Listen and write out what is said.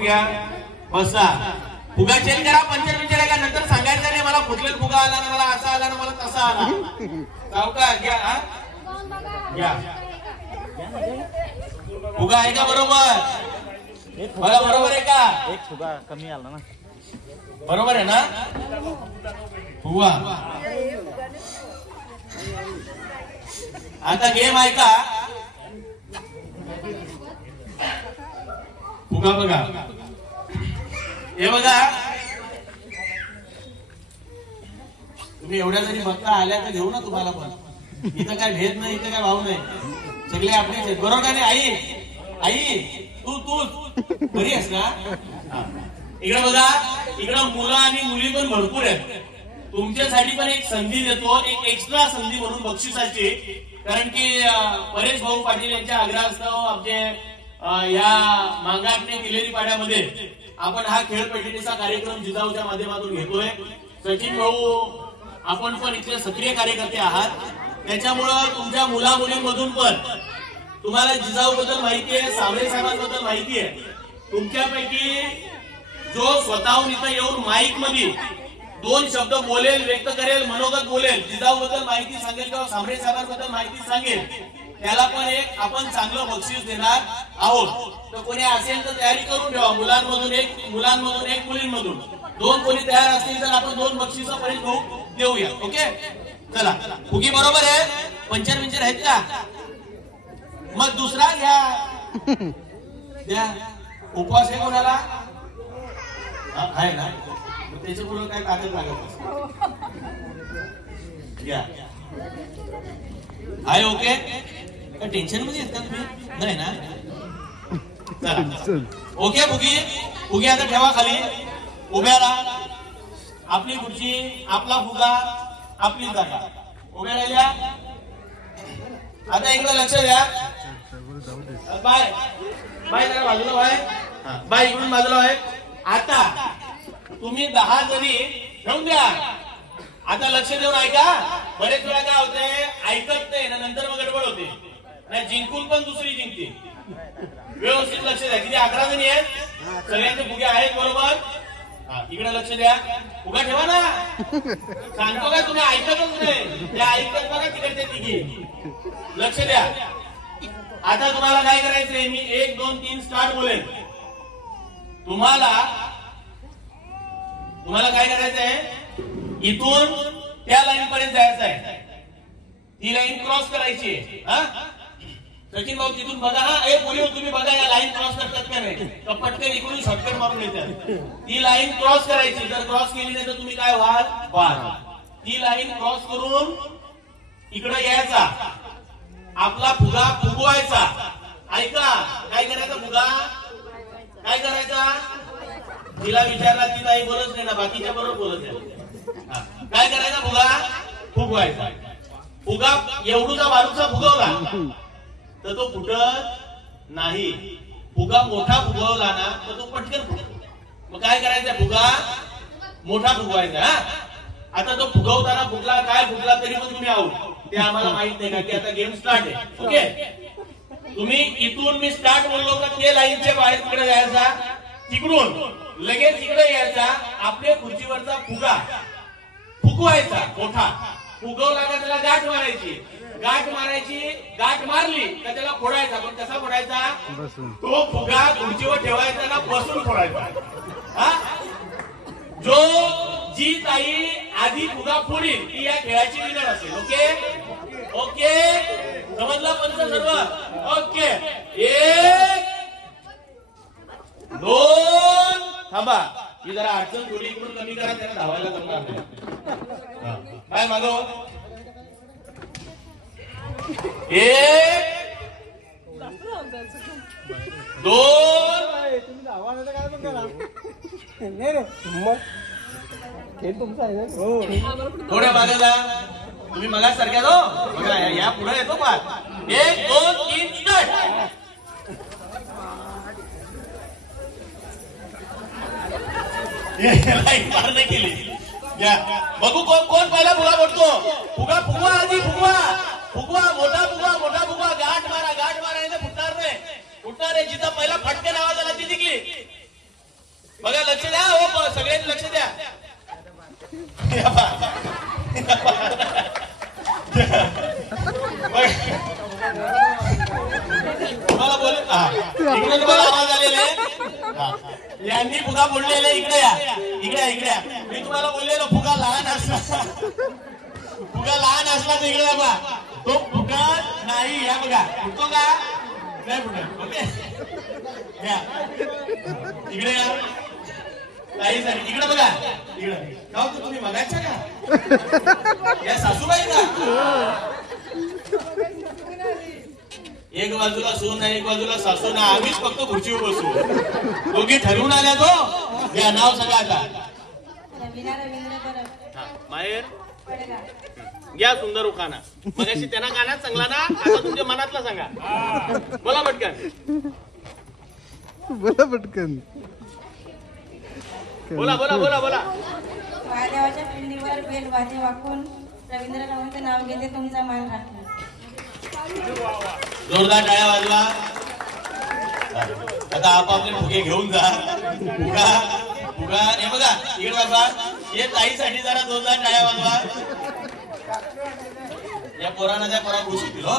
बसून घ्या, बसा. फुगा चेंज करा. पंचर का नंतर सांगायचं नाही मला फुटलेला फुगा आला ना, मला असा आला ना, मला तसा आला. सावकार घ्या. घ्या फुगा आहे का बरोबर? मला बरोबर आहे का? एक फुगा कमी आला ना, बरोबर आहे ना? फुगा आता गेम आहे का? फुगा बघा, हे बघा. तुम्ही एवढ्या जरी बघता आल्या तर घेऊ ना तुम्हाला पण. इथं काय भेद नाही, इथं काय भाव नाही, सगळे आपले. बरोबर का नाही? आई तू बरी आहेस ना? इकडे बघा, इकडं मुलं आणि मुली पण भरपूर आहेत. तुमच्यासाठी पण एक संधी देतो, एक एक्स्ट्रा संधी म्हणून बक्षिसाची. कारण की परेश भाऊ पाटील यांच्या आग्रहास्तव आमचे या मांगाटने किल्लेरी पाड्यामध्ये आपण हा खेळ पैठणीचा कार्यक्रम जिजाऊच्या माध्यमातून घेतोय. सचिन भाऊ आपण पण इथले सक्रिय कार्यकर्ते आहात, त्याच्यामुळं तुमच्या मुला मुलींमधून पण तुम्हाला जिजाऊ बद्दल माहिती आहे, सावरे साहेबांबद्दल माहिती आहे. तुमच्यापैकी जो स्वतःहून इथं येऊन माईक मध्ये 2 शब्द बोलेल, व्यक्त करेल, मनोगत बोलेल, जिजाऊ बद्दल माहिती सांगेल किंवा सावरे साहेबांबद्दल माहिती सांगेल, त्याला पण एक आपण चांगलं बक्षीस देणार आहोत. तर कोणी असेल तर तयारी करून ठेवा. मुलांमधून एक, मुलींमधून 2 कोणी तयार असतील तर आपण 2 बक्षिसं पर्यंत देऊया. ओके, चला. फुगी बरोबर आहे? पंचर आहेत का? मग दुसरा घ्या. उपवास आहे कोणाला? आहे ना? त्याच्या पुढे काय कागद लागत घ्या. आहे ओके? काय टेन्शन मध्ये येत का तुम्ही? नाही ना? ओके. फुगी आता ठेवा खाली, उभ्या राहा. आपली खुर्ची, आपला फुगा, आपली जागा. उभ्या राहिल्या. आता इकडे लक्ष द्या. बाय जरा बाजूला बाय इकडून बाजूला आहे. आता तुम्ही 10 जणी ठेवून द्या. आता लक्ष देऊन ऐका. बरेच वेळा काय होते, ऐकत नाही ना, नंतर मग गडबड होते. नाही जिंकून पण दुसरी जिंकते. व्यवस्थित लक्ष द्या. किती 11 जणी आहेत, सगळ्यांचे फुगे आहेत बरोबर? इकडे लक्ष द्या. फुगा ठेवा ना, सांगतो का? तुम्ही ऐकतच नाही. त्या ऐकत बघा तिकडचे तिघी. लक्ष द्या. आता तुम्हाला काय करायचंय, मी 1 2 3 स्टार्ट बोलेन. तुम्हाला काय करायचंय, इथून त्या लाईन पर्यंत जायचं आहे. ती लाईन क्रॉस करायची आहे. सचिन भाऊ तिथून बघा. मुली तुम्ही बघा या लाईन क्रॉस करतात का नाही. पटकन इकडून शॉर्टकट मारून येतात. ती लाईन क्रॉस करायची. जर क्रॉस केली नाही तर तुम्ही काय व्हाल? ती लाईन क्रॉस करून इकडे यायचा. आपला फुगा फुगवायचा. ऐका, काय करायचा फुगा? काय करायचा? तिला विचारला, ती नाही बोलत नाही ना, बाकीच्या बरोबर बोलत आहे. काय करायचा? फुगा फुगवायचा. फुगा एवढूचा बारूचा फुगवला तर तो फुटत नाही. फुगा मोठा फुगवला ना तर तो पटकन फुटतो. मग काय करायचं? फुगा मोठा फुगवायचा. आता तो फुगवताना फुगला, काय फुगला तरी पण तुम्ही आऊट. ते आम्हाला माहित नाही का की आता गेम स्टार्ट आहे. ओके, तुम्ही इथून मी स्टार्ट बोललो का ते लाईनच्या बाहेर तिकडे जायचा, तिकडून लगेच इकडे यायचा. आपल्या खुर्चीवरचा फुगा फुगवायचा मोठा. फुगवला का त्याला गाठ मारायची. गाठ मारली का त्याला फोडायचा. पण कसा फोडायचा? तो फुगा खुर्चीवर ठेवायचा ना, बसून फोडायचा. जी ताई आधी फुगा फोडील ती या खेळाची विनर असेल. ओके, समजला पंच सर्व? ओके, 1 2 थांबा. ही जरा अडचण थोडी इकडून कमी करा, त्यांना धावायला जमणार नाही. काय मागव? 1 2 तुम्ही धावायला काय पण करा. नाही रे, हे तुमचं आहे ना. थोड्या मागे जा. तुम्ही मला सारख्या जाऊ बघा, या पुढे येतो का? 1 2 3 स्टार्ट. लाईन पार नाही केली. बघू कोण पहिला फुगा फोडतो. फुगा फुगवा, आधी फुगवा. मोठा फुगवा. गाठ मारा. फुटणार नाही. जिथं पहिला फटके नावा झाला ती जिंकली. तुम्हाला बोल इकडे तुम्हाला आवाज आलेले यांनी फुगा बोललेले इकडे या इकडे इकडे मी तुम्हाला बोललेलो फुगा लहान असला तर इकडे या बघा तो फुगा नाही या बघा फुटतो का नाही फुटत ओके या इकडे या काही झाली इकडे बघा इकडे का होतं तुम्ही बघायचं का या सासूबाई का एक बाजूला सून नाही एक बाजूला सासू ना आम्हीच फक्त खुर्चीवर बसू दोघी ठरवून आल्या तो या नाव सांगा आता माहेर घ्या सुंदर उखाणा मगाशी त्यांना गाण्यात सांगला ना आता तुमच्या मनातला सांगा बोला पटकन बोला बोला बोला बोला महादेवाच्या पिंडीवर बेल वाजे वाकून रवींद्र रावांचं नाव घेते तुमचा मान राखला जोरदार टाळ्या वाजवा आता आपापले फुगे घेऊन जा फुगा फुगा हे बघा इकडे बाबा हे ताईसाठी जरा जोरदार टाळ्या वाजवा या पोरांना त्या पोरा खुशी दिलो